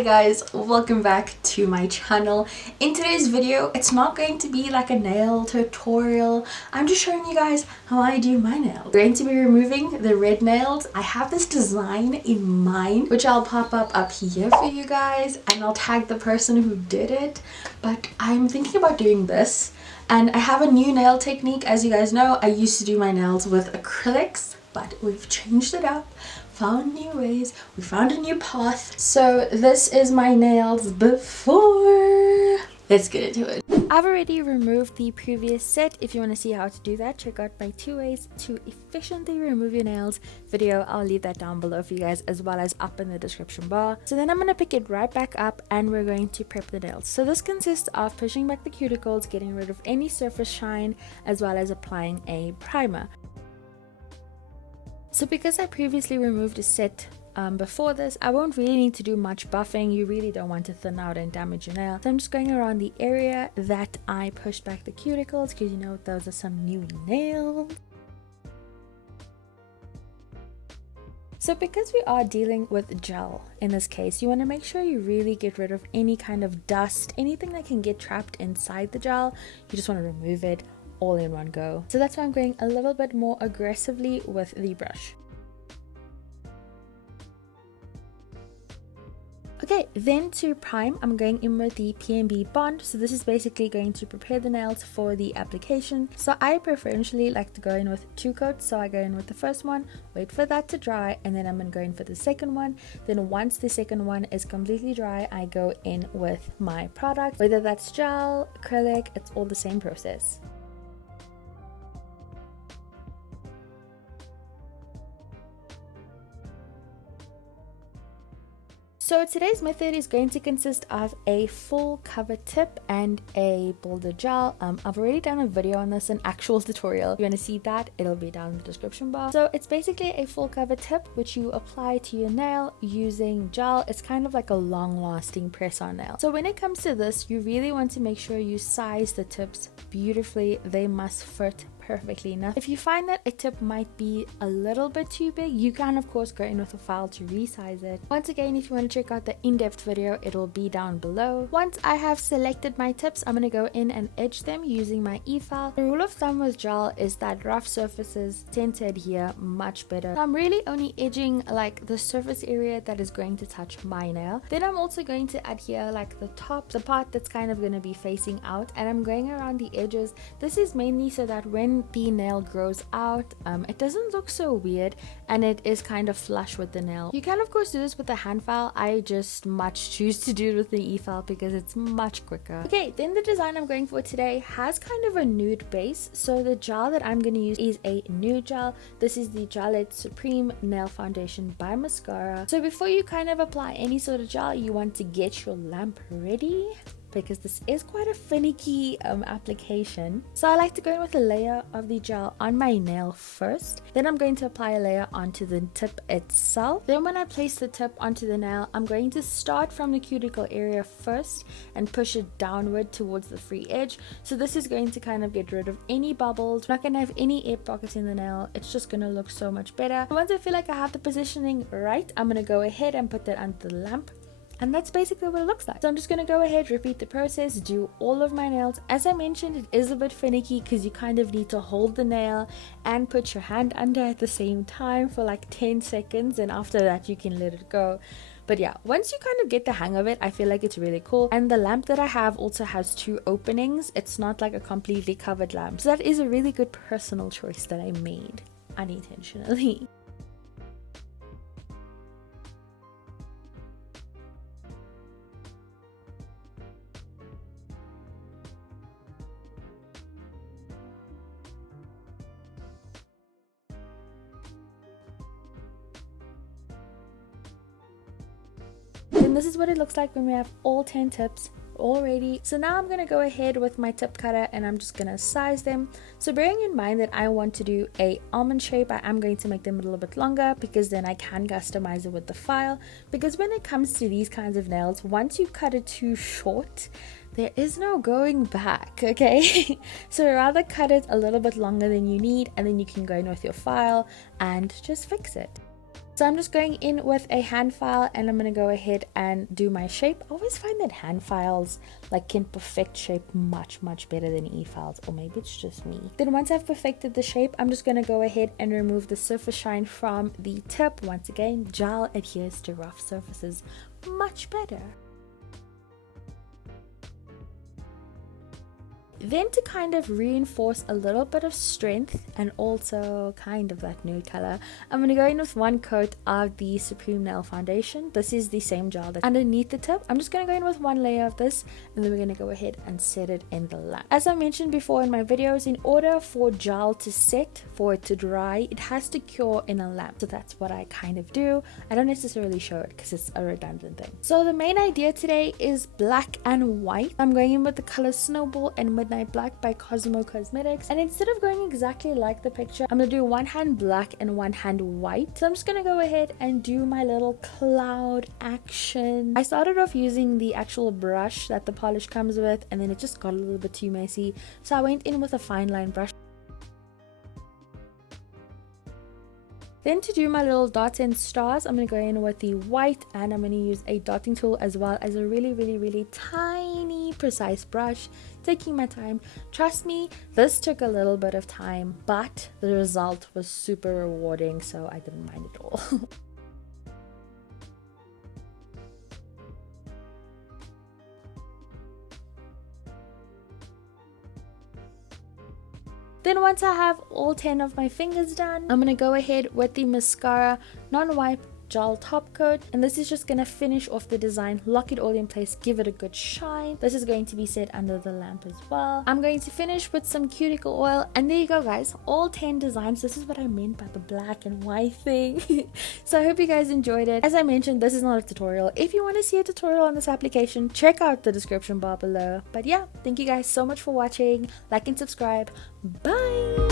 Hi guys, welcome back to my channel. In today's video, it's not going to be like a nail tutorial. I'm just showing you guys how I do my nails. I'm going to be removing the red nails. I have this design in mind, which I'll pop up here for you guys, and I'll tag the person who did it. But I'm thinking about doing this, and I have a new nail technique. As you guys know, I used to do my nails with acrylics, but we've changed it up, found new ways, we found a new path. So this is my nails before. Let's get into it. I've already removed the previous set. If you want to see how to do that, check out my 2 ways to efficiently remove your nails video. I'll leave that down below for you guys, as well as up in the description bar. So then I'm going to pick it right back up and we're going to prep the nails. So this consists of pushing back the cuticles, getting rid of any surface shine, as well as applying a primer. So because I previously removed a set before this, I won't really need to do much buffing. You really don't want to thin out and damage your nail. So I'm just going around the area that I pushed back the cuticles, because you know those are some new nails. So because we are dealing with gel in this case, you want to make sure you really get rid of any kind of dust, anything that can get trapped inside the gel. You just want to remove it all in one go. So that's why I'm going a little bit more aggressively with the brush. Okay, then to prime, I'm going in with the PNB Bond. So this is basically going to prepare the nails for the application. So I preferentially like to go in with 2 coats. So I go in with the first one, wait for that to dry, and then I'm going to go in for the second one. Then once the second one is completely dry, I go in with my product. Whether that's gel, acrylic, it's all the same process. So today's method is going to consist of a full cover tip and a boulder gel. I've already done a video on this, an actual tutorial. If you want to see that, it'll be down in the description bar. So it's basically a full cover tip which you apply to your nail using gel. It's kind of like a long-lasting press-on nail. So when it comes to this, you really want to make sure you size the tips beautifully. They must fit perfectly enough. If you find that a tip might be a little bit too big, you can of course go in with a file to resize it. Once again, if you want to check out the in-depth video, it'll be down below. Once I have selected my tips, I'm going to go in and edge them using my e-file. The rule of thumb with gel is that rough surfaces tend to adhere much better. So I'm really only edging like the surface area that is going to touch my nail. Then I'm also going to adhere like the top, the part that's kind of going to be facing out, and I'm going around the edges. This is mainly so that when the nail grows out, it doesn't look so weird and it is kind of flush with the nail. You can of course do this with a hand file. I just much choose to do it with the e-file because it's much quicker. Okay, then the design I'm going for today has kind of a nude base. So the gel that I'm going to use is a nude gel. This is the Gillette Supreme Nail Foundation by Maskscara. So before you kind of apply any sort of gel, you want to get your lamp ready, because this is quite a finicky application. So I like to go in with a layer of the gel on my nail first. Then I'm going to apply a layer onto the tip itself. Then when I place the tip onto the nail, I'm going to start from the cuticle area first and push it downward towards the free edge. So this is going to kind of get rid of any bubbles. I'm not going to have any air pockets in the nail. It's just going to look so much better. Once I feel like I have the positioning right, I'm going to go ahead and put that under the lamp. And that's basically what it looks like. So I'm just going to go ahead, repeat the process, do all of my nails. As I mentioned, it is a bit finicky because you kind of need to hold the nail and put your hand under at the same time for like 10 seconds. And after that, you can let it go. But yeah, once you kind of get the hang of it, I feel like it's really cool. And the lamp that I have also has 2 openings. It's not like a completely covered lamp. So that is a really good personal choice that I made unintentionally. And this is what it looks like when we have all 10 tips already. So now I'm going to go ahead with my tip cutter and I'm just going to size them. So bearing in mind that I want to do a almond shape, I am going to make them a little bit longer because then I can customize it with the file. Because when it comes to these kinds of nails, once you cut it too short, there is no going back, okay? So rather cut it a little bit longer than you need, and then you can go in with your file and just fix it. So I'm just going in with a hand file and I'm going to go ahead and do my shape. I always find that hand files like can perfect shape much better than e-files, or maybe it's just me. Then once I've perfected the shape, I'm just going to go ahead and remove the surface shine from the tip. Once again, gel adheres to rough surfaces much better. Then to kind of reinforce a little bit of strength and also kind of that nude color, I'm going to go in with one coat of the Supreme Nail Foundation. This is the same gel that's underneath the tip. I'm just going to go in with one layer of this and then we're going to go ahead and set it in the lamp. As I mentioned before in my videos, in order for gel to set, for it to dry, it has to cure in a lamp. So that's what I kind of do. I don't necessarily show it because it's a redundant thing. So the main idea today is black and white. I'm going in with the color Snowball and Midnight Black by Cosmo Cosmetics, and instead of going exactly like the picture, I'm gonna do one hand black and one hand white. So I'm just gonna go ahead and do my little cloud action. I started off using the actual brush that the polish comes with, and then it just got a little bit too messy, so I went in with a fine line brush. Then to do my little dots and stars, I'm going to go in with the white and I'm going to use a dotting tool as well as a really tiny precise brush, taking my time. Trust me, this took a little bit of time, but the result was super rewarding, so I didn't mind at all. Then once I have all 10 of my fingers done, I'm going to go ahead with the mascara non-wipe gel top coat, and this is just going to finish off the design, lock it all in place, give it a good shine. This is going to be set under the lamp as well. I'm going to finish with some cuticle oil, and there you go guys, all 10 designs. This is what I meant by the black and white thing. So I hope you guys enjoyed it. As I mentioned, this is not a tutorial. If you want to see a tutorial on this application, check out the description bar below. But yeah, thank you guys so much for watching. Like and subscribe. Bye.